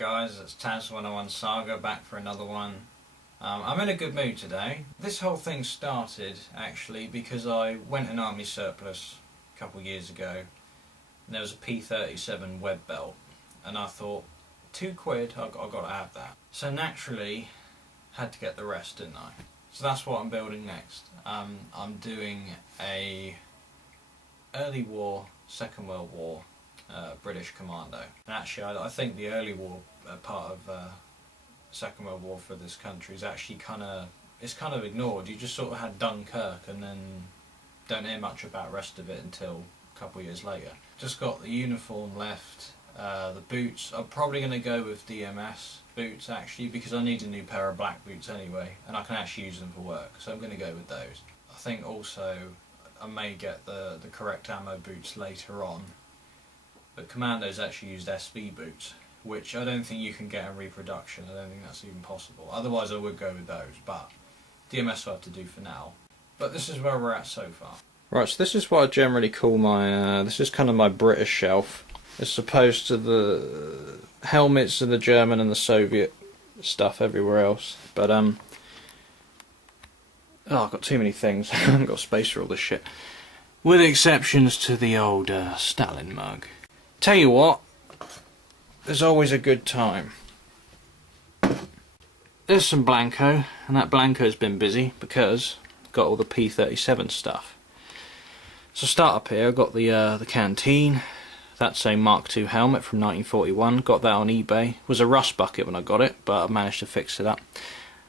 guys, it's Taz101 Saga back for another one. I'm in a good mood today. This whole thing started actually because I went in army surplus a couple of years ago and there was a P37 web belt and I thought, £2, I've got to have that. So naturally had to get the rest, didn't I? So that's what I'm building next. I'm doing a early war, Second World War British commando. And actually I think the early war part of Second World War for this country is actually kind of ignored. You just sort of had Dunkirk and then don't hear much about the rest of it until a couple of years later. Just got the uniform left, the boots. I'm probably going to go with DMS boots actually because I need a new pair of black boots anyway and I can actually use them for work, so I'm going to go with those. I think also I may get the correct ammo boots later on, but Commando's actually used SB boots, which I don't think you can get in reproduction. I don't think that's even possible. Otherwise I would go with those, but DMS will have to do for now. But this is where we're at so far. Right, so this is what I generally call my, this is kind of my British shelf, as opposed to the helmets of the German and the Soviet stuff everywhere else. But oh, I've got too many things. I haven't got space for all this shit. With exceptions to the old Stalin mug. Tell you what, there's always a good time. There's some Blanco, and that Blanco's been busy because I've got all the P37 stuff. So start up here, I've got the canteen. That's a Mark II helmet from 1941. Got that on eBay. It was a rust bucket when I got it, but I managed to fix it up.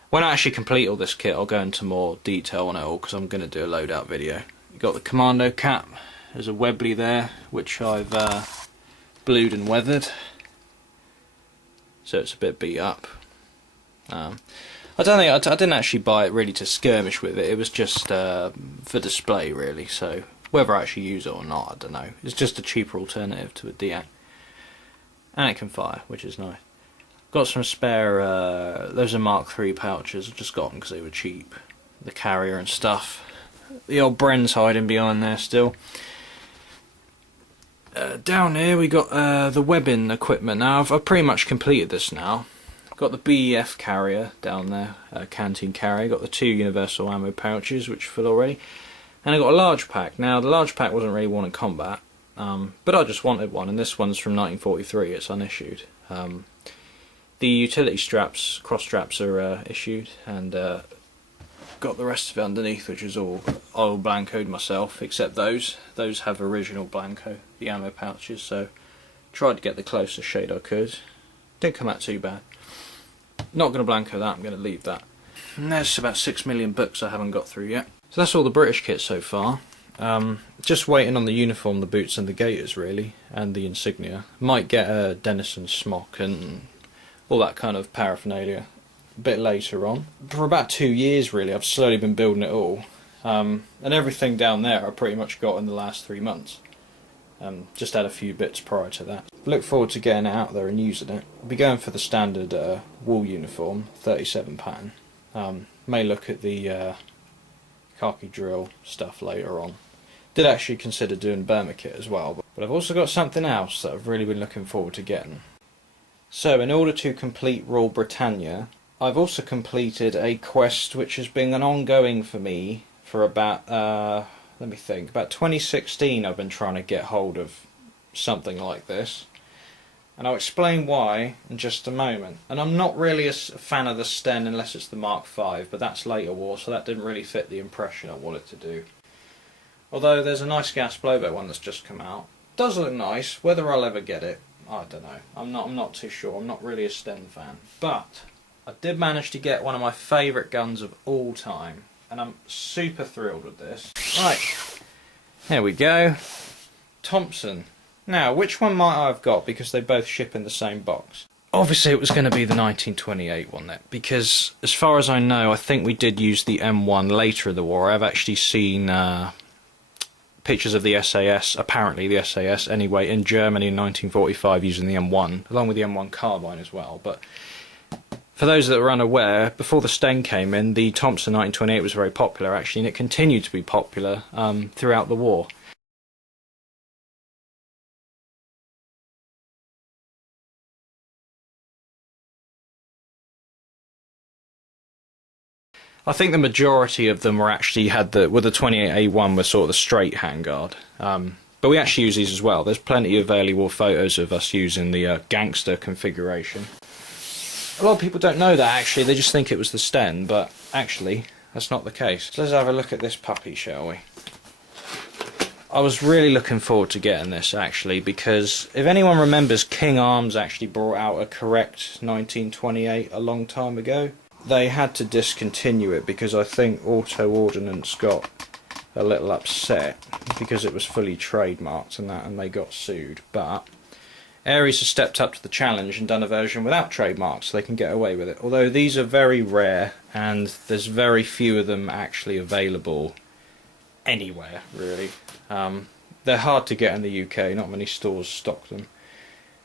When I actually complete all this kit, I'll go into more detail on it all because I'm going to do a loadout video. You've got the commando cap. There's a Webley there, which I've blued and weathered, so it's a bit beat up. I don't think I didn't actually buy it really to skirmish with it. It was just for display, really. So whether I actually use it or not, I don't know. It's just a cheaper alternative to a DA, and it can fire, which is nice. Got some spare. Those are Mark III pouches. I just got them because they were cheap. The carrier and stuff. The old Bren's hiding behind there still. Down here we got the webbing equipment. Now I've pretty much completed this now. Got the BEF carrier down there, canteen carrier. Got the 2 universal ammo pouches which fill already, and I got a large pack. Now the large pack wasn't really one in combat, but I just wanted one, and this one's from 1943. It's unissued. The utility straps, cross straps, are issued, and got the rest of it underneath, which is all Blancoed myself, except those. Those have original Blanco, the ammo pouches, so tried to get the closest shade I could. Didn't come out too bad. Not going to Blanco that, I'm going to leave that. And there's about 6 million books I haven't got through yet. So that's all the British kit so far. Just waiting on the uniform, the boots and the gaiters really, and the insignia. Might get a Denison smock and all that kind of paraphernalia a bit later on. For about 2 years really I've slowly been building it all, and everything down there I pretty much got in the last 3 months. Just had a few bits prior to that. Look forward to getting it out there and using it. I'll be going for the standard wool uniform, 37 pattern. May look at the khaki drill stuff later on. Did actually consider doing Burma kit as well, but I've also got something else that I've really been looking forward to getting. So in order to complete Rule Britannia, I've also completed a quest which has been an ongoing for me for about, let me think, about 2016 I've been trying to get hold of something like this. And I'll explain why in just a moment. And I'm not really a fan of the Sten unless it's the Mark V, but that's later war, so that didn't really fit the impression I wanted to do. Although there's a nice gas blowback one that's just come out. Does look nice. Whether I'll ever get it, I don't know. I'm not too sure. I'm not really a Sten fan. But I did manage to get one of my favourite guns of all time, and I'm super thrilled with this. Right, here we go. Thompson. Now, which one might I have got, because they both ship in the same box? Obviously it was going to be the 1928 one then, because as far as I know, I think we did use the M1 later in the war. I've actually seen pictures of the SAS, apparently the SAS anyway, in Germany in 1945 using the M1, along with the M1 carbine as well. But for those that are unaware, before the Sten came in, the Thompson 1928 was very popular actually, and it continued to be popular throughout the war. I think the majority of them were actually with the 28A1 was sort of the straight handguard. But we actually use these as well. There's plenty of early war photos of us using the gangster configuration. A lot of people don't know that actually, they just think it was the Sten, but actually that's not the case. So let's have a look at this puppy, shall we? I was really looking forward to getting this actually, because if anyone remembers, King Arms actually brought out a correct 1928 a long time ago. They had to discontinue it because I think Auto Ordnance got a little upset because it was fully trademarked and that, and they got sued. But Ares has stepped up to the challenge and done a version without trademarks, so they can get away with it. Although these are very rare and there's very few of them actually available anywhere really. They're hard to get in the UK, not many stores stock them,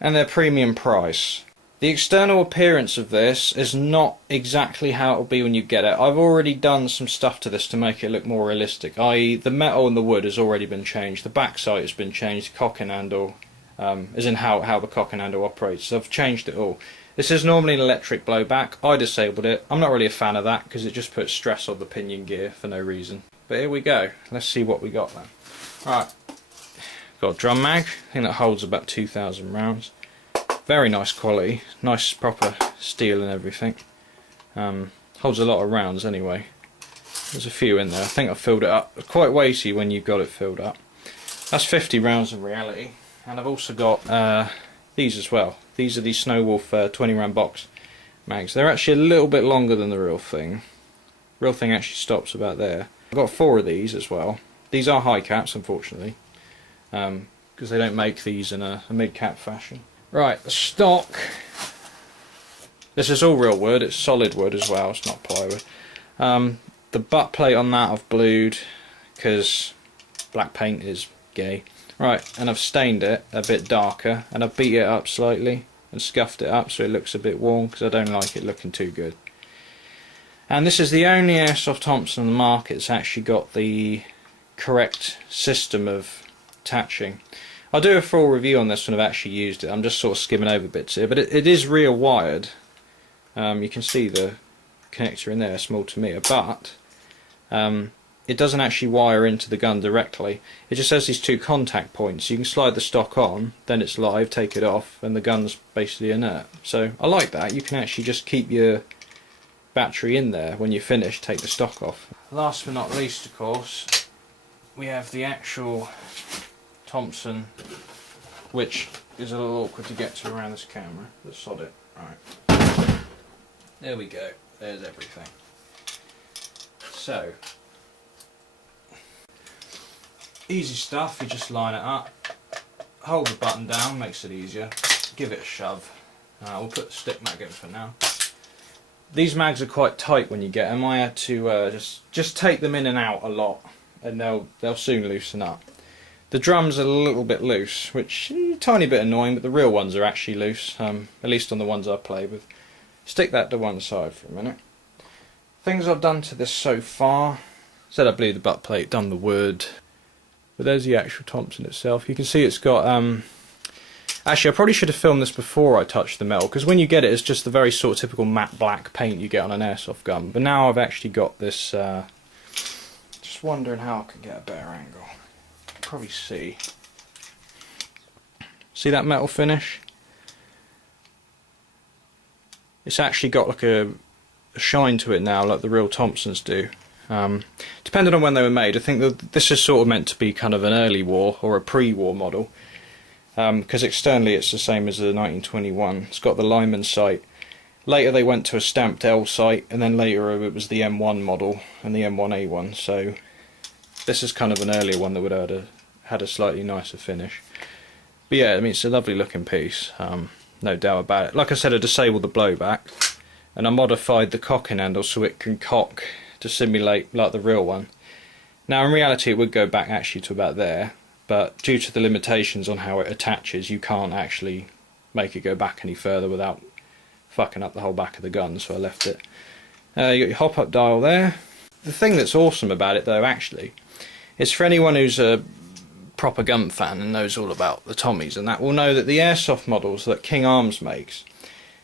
and they're premium price. The external appearance of this is not exactly how it'll be when you get it. I've already done some stuff to this to make it look more realistic, i.e. the metal and the wood has already been changed, the back sight has been changed, the cock and handle, as in how the cock and handle operates. So I've changed it all. This is normally an electric blowback. I disabled it. I'm not really a fan of that because it just puts stress on the pinion gear for no reason. But here we go. Let's see what we got then. Right, got a drum mag. I think that holds about 2,000 rounds. Very nice quality, nice proper steel and everything. Holds a lot of rounds anyway. There's a few in there. I think I filled it up. It's quite weighty when you've got it filled up. That's 50 rounds in reality. And I've also got these as well. These are the Snow Wolf 20 round box mags. They're actually a little bit longer than the real thing. Real thing actually stops about there. I've got 4 of these as well. These are high caps, unfortunately, because they don't make these in a mid cap fashion. Right, the stock. This is all real wood. It's solid wood as well. It's not plywood. The butt plate on that I've blued because black paint is gay. Right, and I've stained it a bit darker, and I've beat it up slightly and scuffed it up so it looks a bit warm because I don't like it looking too good. And this is the only Airsoft Thompson on the market that's actually got the correct system of attaching. I'll do a full review on this when I've actually used it. I'm just sort of skimming over bits here, but it is rear wired. You can see the connector in there, a small to meter, but it doesn't actually wire into the gun directly. It just has these 2 contact points. You can slide the stock on, then it's live, take it off, and the gun's basically inert. So I like that. You can actually just keep your battery in there. When you finish, take the stock off. Last but not least, of course, we have the actual Thompson, which is a little awkward to get to around this camera. Let's sod it. Right. There we go. There's everything. So, easy stuff. You just line it up, hold the button down, makes it easier. Give it a shove. We'll put the stick mag in for now. These mags are quite tight when you get them. I had to just take them in and out a lot, and they'll soon loosen up. The drums are a little bit loose, which is a tiny bit annoying, but the real ones are actually loose, at least on the ones I play with. Stick that to one side for a minute. Things I've done to this so far. Said I blew the butt plate, done the wood, but there's the actual Thompson itself. You can see it's got actually, I probably should have filmed this before I touched the metal, because when you get it, it's just the very sort of typical matte black paint you get on an airsoft gun. But now I've actually got this, just wondering how I can get a better angle. Probably see that metal finish? It's actually got like a shine to it now, like the real Thompsons do. Depending on when they were made, I think that this is sort of meant to be kind of an early war or a pre-war model, because externally it's the same as the 1921. It's got the Lyman sight. Later they went to a stamped L sight, and then later it was the M1 model and the M1A1. So this is kind of an earlier one that would have had a slightly nicer finish. But yeah, I mean, it's a lovely looking piece, no doubt about it. Like I said, I disabled the blowback, and I modified the cocking handle so it can cock to simulate like the real one. Now in reality it would go back actually to about there, but due to the limitations on how it attaches, you can't actually make it go back any further without fucking up the whole back of the gun, so I left it. You got your hop-up dial there. The thing that's awesome about it though, actually, is for anyone who's a proper gun fan and knows all about the Tommies and that, will know that the airsoft models that King Arms makes,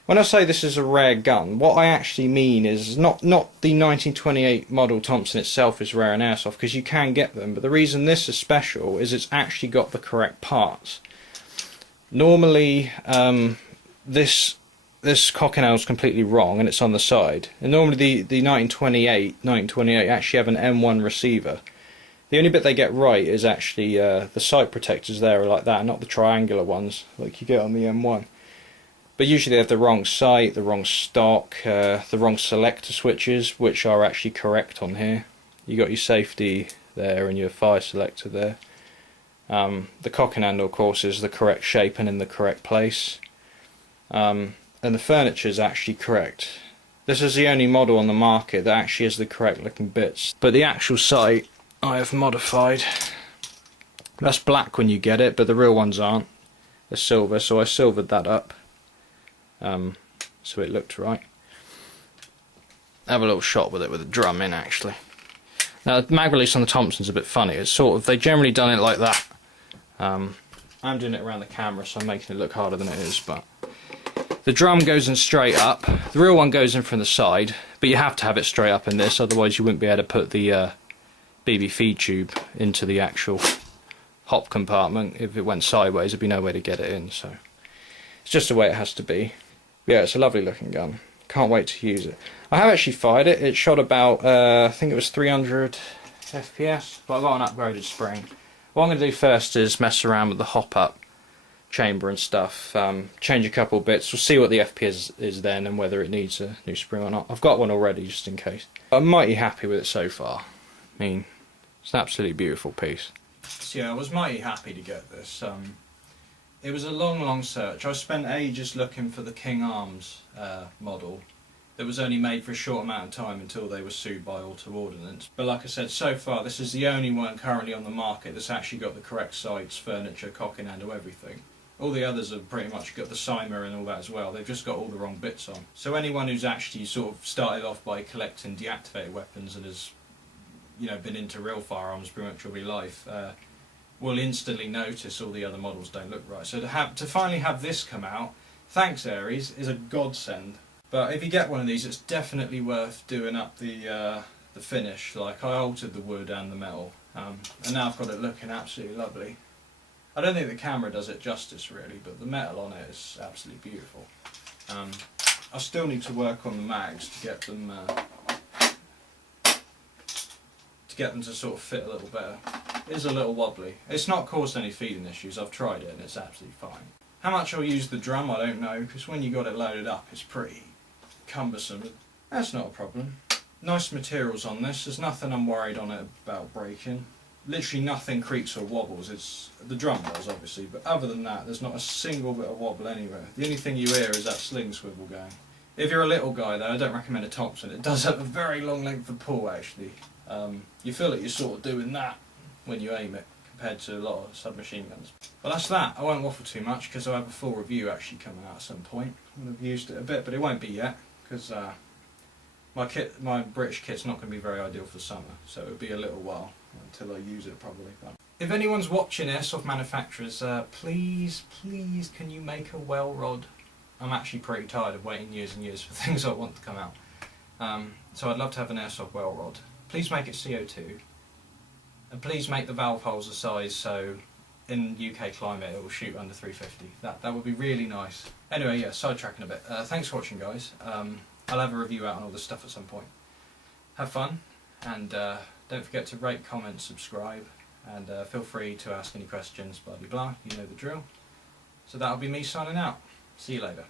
When I say this is a rare gun, what I actually mean is not the 1928 model Thompson itself is rare in Airsoft, because you can get them, but the reason this is special is it's actually got the correct parts. Normally, this cockanail is completely wrong and it's on the side. And normally the 1928 actually have an M1 receiver. The only bit they get right is actually the sight protectors there are like that, not the triangular ones like you get on the M1. But usually they have the wrong sight, the wrong stock, the wrong selector switches, which are actually correct on here. You got your safety there and your fire selector there. The cock and handle, of course, is the correct shape and in the correct place. And the furniture is actually correct. This is the only model on the market that actually has the correct looking bits. But the actual sight I have modified. That's black when you get it, but the real ones aren't. They're silver, so I silvered that up. So it looked right. I have a little shot with it with a drum in actually. Now the mag release on the Thompson's a bit funny. It's sort of, they generally done it like that. I'm doing it around the camera, so I'm making it look harder than it is, but the drum goes in straight up. The real one goes in from the side, but you have to have it straight up in this, otherwise you wouldn't be able to put the BB feed tube into the actual hop compartment. If it went sideways, there'd be no way to get it in, so it's just the way it has to be. Yeah, it's a lovely looking gun. Can't wait to use it. I have actually fired it. It shot about, I think it was 300 FPS, but I've got an upgraded spring. What I'm going to do first is mess around with the hop-up chamber and stuff, change a couple of bits. We'll see what the FPS is then and whether it needs a new spring or not. I've got one already just in case. I'm mighty happy with it so far. I mean, it's an absolutely beautiful piece. So yeah, I was mighty happy to get this. It was a long search. I spent ages looking for the King Arms model that was only made for a short amount of time until they were sued by Auto Ordnance. But like I said, so far this is the only one currently on the market that's actually got the correct sights, furniture, cock and handle, everything. All the others have pretty much got the Cymer and all that as well. They've just got all the wrong bits on. So anyone who's actually sort of started off by collecting deactivated weapons and has, you know, been into real firearms pretty much all their life, will instantly notice all the other models don't look right. So to finally have this come out, thanks Aries, is a godsend. But if you get one of these, it's definitely worth doing up the finish. Like, I altered the wood and the metal, and now I've got it looking absolutely lovely. I don't think the camera does it justice really, but the metal on it is absolutely beautiful. I still need to work on the mags to get them to sort of fit a little better. It is a little wobbly. It's not caused any feeding issues. I've tried it and it's absolutely fine. How much I'll use the drum, I don't know, because when you got it loaded up, it's pretty cumbersome. That's not a problem. Nice materials on this. There's nothing I'm worried on it about breaking. Literally nothing creaks or wobbles. It's the drum does obviously, but other than that, there's not a single bit of wobble anywhere. The only thing you hear is that sling swivel going. If you're a little guy though, I don't recommend a Thompson. It does have a very long length of pull actually. You feel like you're sort of doing that when you aim it compared to a lot of submachine guns. Well, that's that. I won't waffle too much because I have a full review actually coming out at some point. I've used it a bit, but it won't be yet because my British kit's not going to be very ideal for summer, so it'll be a little while until I use it probably. But if anyone's watching Airsoft manufacturers, please can you make a well rod? I'm actually pretty tired of waiting years and years for things I want to come out. So I'd love to have an Airsoft well rod. Please make it CO2. And please make the valve holes the size so in UK climate it will shoot under 350. That would be really nice. Anyway, yeah, sidetracking a bit. Thanks for watching, guys. I'll have a review out on all this stuff at some point. Have fun, and don't forget to rate, comment, subscribe, and feel free to ask any questions, blah blah blah, you know the drill. So that'll be me signing out. See you later.